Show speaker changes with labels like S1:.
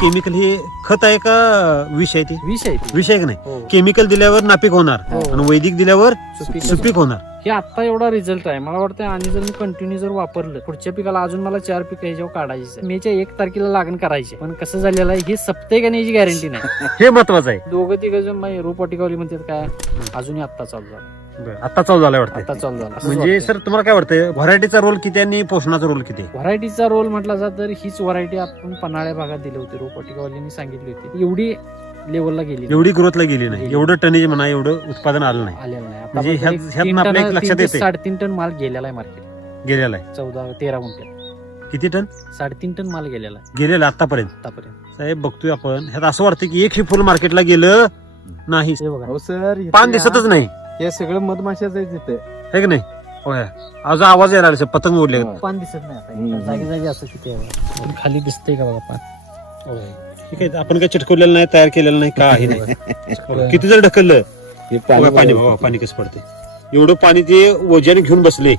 S1: Chemical हे खत आहे का विष आहे ते?
S2: विष आहे ती.
S1: विष आहे का नाही?
S2: हो.
S1: केमिकल दिल्यावर नापीक होणार
S2: हो.
S1: आणि वैदिक दिल्यावर
S2: सुपीक
S1: सुपीक होणार.
S2: हे आता एवढा रिझल्ट आहे. मला वाटतं आणि जर मी कंटिन्यू जर वापरलं पुढच्या पिकाला अजून मला चार पिकं ह्याच्यावर काढायची मेच्या एक तारखेला लागण करायचे पण कसं झालेलं आहे हे सप्ते का नाही याची गॅरंटी नाही.
S1: हे महत्वाचं आहे.
S2: दोघं तिघ जण रोपवाटिकावली म्हणतात काय अजूनही आत्ता चालू झालं.
S1: आता चालू वाटतं
S2: आता चालू झालं. असंच
S1: म्हणजे
S2: वाटतंय.
S1: सर तुम्हाला काय वाटतं व्हरायटीचा रोल किती आणि पोषणाचा रोल किती?
S2: व्हरायटीचा रोल म्हटला जात तर हीच व्हरायटी आपण पन्हाळ्या भागात दिली होती. रोपवाटिकावाल्यांनी सांगितली होती. एवढी लेवलला गेली नाही.
S1: एवढी ग्रोथला गेली नाही. एवढं टनेज म्हणा एवढं उत्पादन आलं नाही.
S2: आलेलं नाही.
S1: म्हणजे ह्यात-
S2: एक
S1: ह्यातनं आपल्या एक
S2: टन-
S1: लक्षात येते.
S2: साडेतीन टन माल गेलेला आहे मार्केट
S1: गेलेला आहे.
S2: चौदा तेरा गुंठ्यात
S1: किती टन?
S2: साडेतीन टन माल गेलेला आहे.
S1: गेलेला आतापर्यंत.
S2: आतापर्यंत.
S1: साहेब बघतोय आपण. ह्यात असं वाटतं की एकही फुल मार्केटला गेलं नाही
S2: हे बघा.
S3: हो सर
S1: पान दिसतच नाही.
S3: हे सगळं मधमाशाच आहे तिथे.
S1: आहे की नाही? होय. आज आवाज यायला लागला पतंग उडले.
S3: हो.
S2: पान दिसत नाही आता. जागी जागी असं किती आहे. बघा. पण खाली दिसतंय का बघा पान?
S1: ठीक आहे आपण काय चिटकवलेलं नाही तयार केलेलं नाही काही नाही. किती जर ढकललं?
S3: हे
S1: पाणी पाणी कसं पडते एवढं पाणी ते वजन घेऊन बसले.